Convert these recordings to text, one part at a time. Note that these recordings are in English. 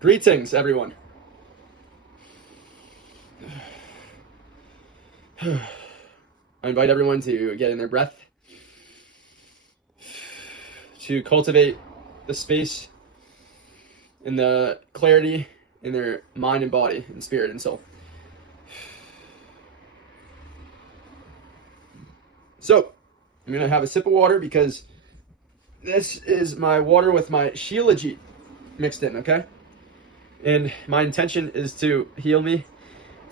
Greetings, everyone. I invite everyone to get in their breath, to cultivate the space and the clarity in their mind and body and spirit and soul. So, I'm going to have a sip of water because this is my water with my Shilajit mixed in, okay? And my intention is to heal me,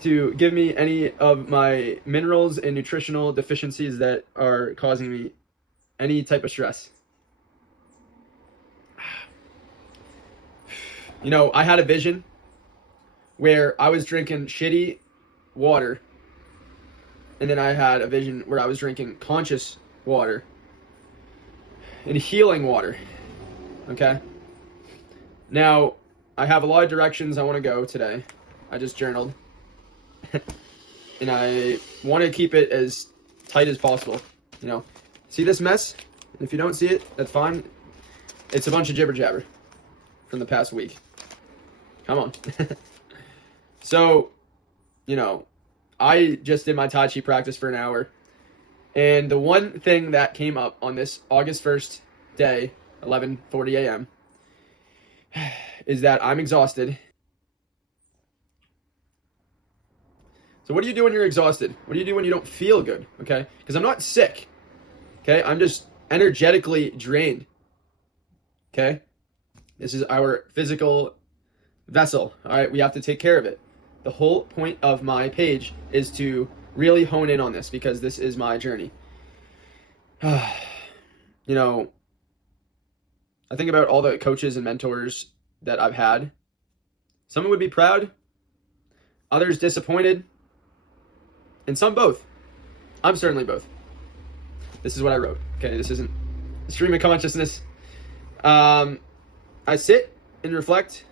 to give me any of my minerals and nutritional deficiencies that are causing me any type of stress. You know, I had a vision where I was drinking shitty water, and then I had a vision where I was drinking conscious water and healing water, okay? Now, I have a lot of directions I want to go today. I just journaled. And I want to keep it as tight as possible. You know, see this mess? If you don't see it, that's fine. It's a bunch of jibber jabber from the past week. Come on. So, you know, I just did my Tai Chi practice for an hour. And the one thing that came up on this August 1st day, 11:40 a.m., is that I'm exhausted. So what do you do when you're exhausted? What do you do when you don't feel good? Okay? Because I'm not sick. Okay? I'm just energetically drained. Okay? This is our physical vessel. All right? We have to take care of it. The whole point of my page is to really hone in on this because this is my journey. You know, I think about all the coaches and mentors that I've had. Some would be proud, others disappointed, and some both. I'm certainly both. This is what I wrote. Okay, this isn't a stream of consciousness. I sit and reflect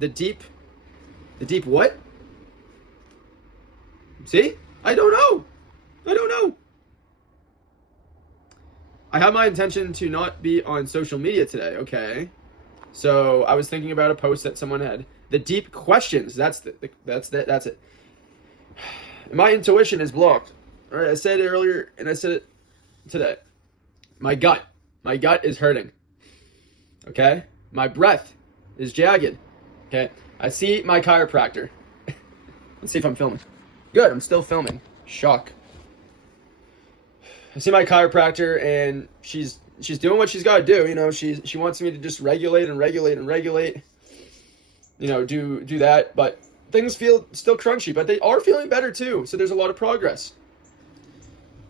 the deep what? See? I don't know. I have my intention to not be on social media today, okay? So I was thinking about a post that someone had. The deep questions. That's it. My intuition is blocked. All right, I said it earlier and I said it today. My gut is hurting. Okay? My breath is jagged. Okay? I see my chiropractor. Let's see if I'm filming. Good, I'm still filming. Shock. I see my chiropractor and she's doing what she's got to do. You know, she wants me to just regulate. You know, do that, but things feel still crunchy, but they are feeling better too. So there's a lot of progress.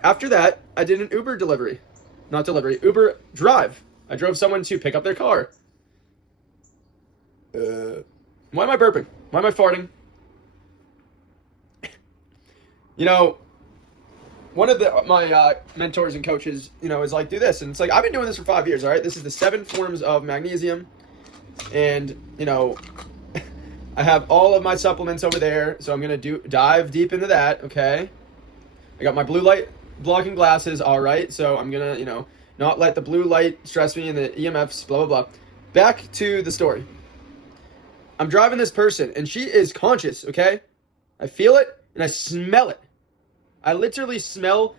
After that, I did an Uber drive. I drove someone to pick up their car. Why am I burping? Why am I farting? You know, one of my mentors and coaches, you know, is like, do this. And it's like, I've been doing this for 5 years, all right? This is the 7 forms of magnesium. And, you know, I have all of my supplements over there. So I'm going to dive deep into that, okay? I got my blue light blocking glasses, all right? So I'm going to, you know, not let the blue light stress me and the EMFs, blah, blah, blah. Back to the story. I'm driving this person, and she is conscious, okay? I feel it, and I smell it. I literally smell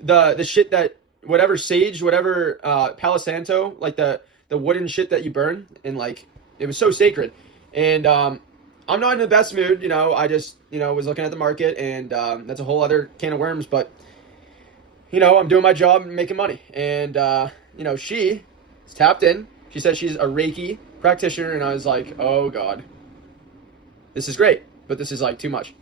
the shit that, whatever sage, whatever Palo Santo, like the wooden shit that you burn, and like, it was so sacred. And I'm not in the best mood, you know, I just, you know, was looking at the market, and that's a whole other can of worms, but, you know, I'm doing my job and making money. And, you know, she is tapped in. She said she's a Reiki practitioner, and I was like, oh God, this is great, but this is like too much.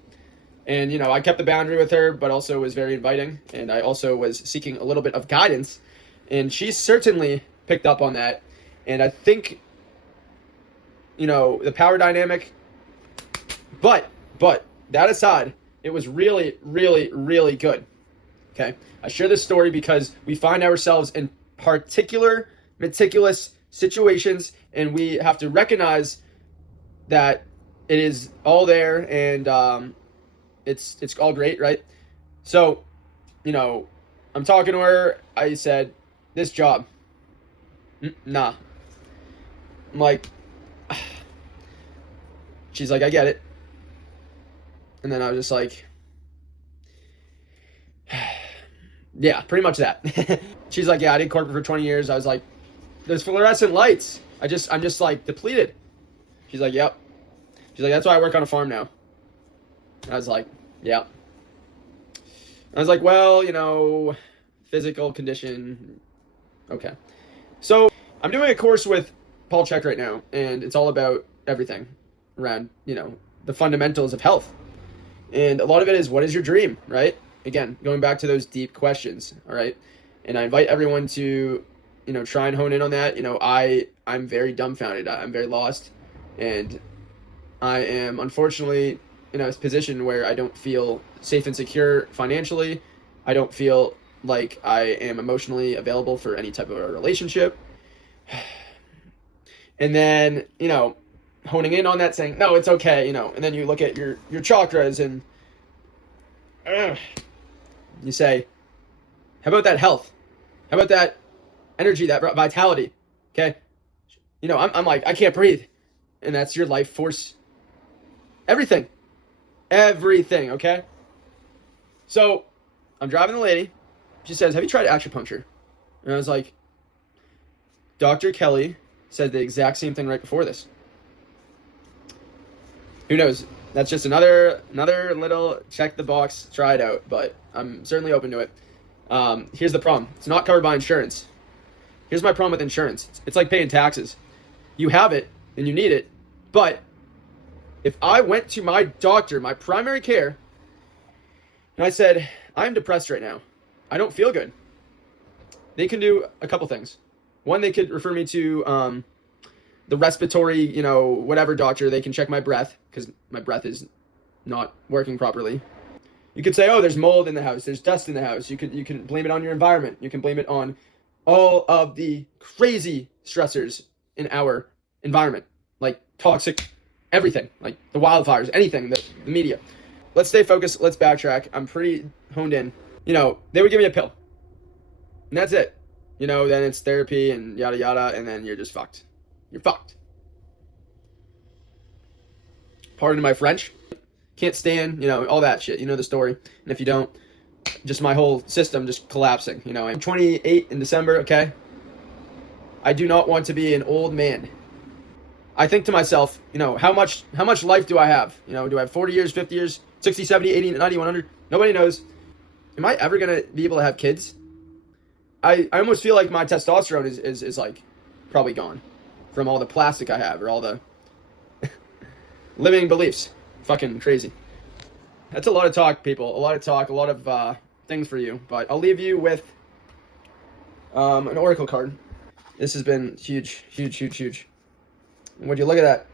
And, you know, I kept the boundary with her, but also was very inviting. And I also was seeking a little bit of guidance. And she certainly picked up on that. And I think, you know, the power dynamic. But that aside, it was really, really, really good. Okay? I share this story because we find ourselves in particular, meticulous situations. And we have to recognize that it is all there. And, it's all great, right? So, you know, I'm talking to her. I said, this job, nah. I'm like, she's like, I get it. And then I was just like, yeah, pretty much that. She's like, yeah, I did corporate for 20 years. I was like, there's fluorescent lights. I'm just like depleted. She's like, yep. She's like, that's why I work on a farm now. I was like, yeah. I was like, well, you know, physical condition. Okay. So I'm doing a course with Paul Check right now, and it's all about everything around, you know, the fundamentals of health. And a lot of it is, what is your dream, right? Again, going back to those deep questions, all right? And I invite everyone to, you know, try and hone in on that. You know, I'm very dumbfounded. I'm very lost. And I am unfortunately in a position where I don't feel safe and secure financially. I don't feel like I am emotionally available for any type of a relationship. And then, you know, honing in on that, saying, no, it's okay, you know, and then you look at your chakras and you say, how about that health? How about that energy, that vitality? Okay. You know, I'm like, I can't breathe. And that's your life force. Everything. Everything. Okay. So I'm driving the lady. She says, have you tried acupuncture? And I was like, Dr. Kelly said the exact same thing right before this. Who knows? That's just another little check the box, try it out, but I'm certainly open to it. Here's the problem. It's not covered by insurance. Here's my problem with insurance. It's like paying taxes. You have it and you need it, but if I went to my doctor, my primary care, and I said, I'm depressed right now, I don't feel good, they can do a couple things. One, they could refer me to the respiratory, you know, whatever doctor. They can check my breath because my breath is not working properly. You could say, oh, there's mold in the house, there's dust in the house. You can blame it on your environment. You can blame it on all of the crazy stressors in our environment, like toxic everything, like the wildfires, anything, the media. Let's stay focused. Let's backtrack. I'm pretty honed in. You know, they would give me a pill, and that's it. You know, then it's therapy and yada yada, and then you're just fucked. You're fucked. Pardon my French. Can't stand, you know, all that shit. You know the story. And if you don't, just my whole system just collapsing. You know, I'm 28 in December, okay? I do not want to be an old man. I think to myself, you know, how much life do I have? You know, do I have 40 years, 50 years, 60, 70, 80, 90, 100? Nobody knows. Am I ever going to be able to have kids? I almost feel like my testosterone is like probably gone from all the plastic I have or all the limiting beliefs. Fucking crazy. That's a lot of talk, people. A lot of talk, a lot of things for you. But I'll leave you with an oracle card. This has been huge, huge, huge, huge. And would you look at that?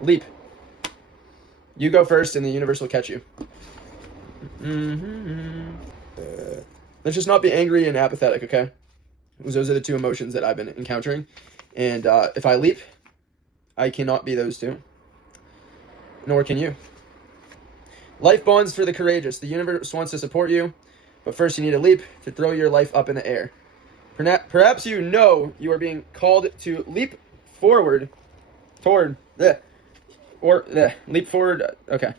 Leap. You go first and the universe will catch you. Let's just not be angry and apathetic, okay? Because those are the two emotions that I've been encountering. And if I leap, I cannot be those two. Nor can you. Life bonds for the courageous. The universe wants to support you, but first you need to leap to throw your life up in the air. Perhaps you know you are being called to leap forward toward leap forward, okay,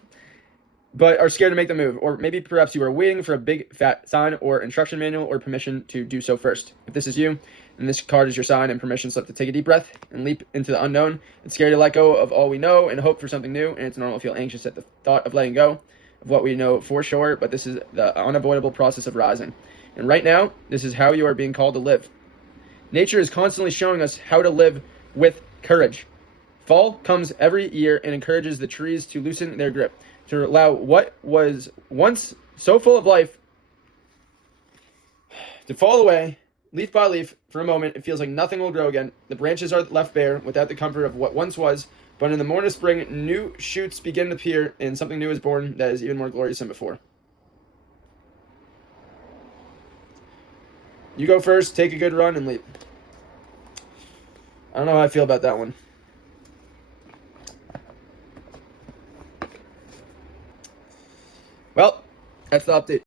but are scared to make the move. Or maybe perhaps you are waiting for a big fat sign or instruction manual or permission to do so first. If this is you, and this card is your sign and permission slip to take a deep breath and leap into the unknown. It's scary to let go of all we know and hope for something new, and it's normal to feel anxious at the thought of letting go of what we know for sure, but this is the unavoidable process of rising. And right now, this is how you are being called to live. Nature is constantly showing us how to live with courage. Fall comes every year and encourages the trees to loosen their grip, to allow what was once so full of life to fall away, leaf by leaf. For a moment, it feels like nothing will grow again. The branches are left bare without the comfort of what once was, but in the morning of spring, new shoots begin to appear, and something new is born that is even more glorious than before. You go first, take a good run, and leap. I don't know how I feel about that one. Well, that's the update.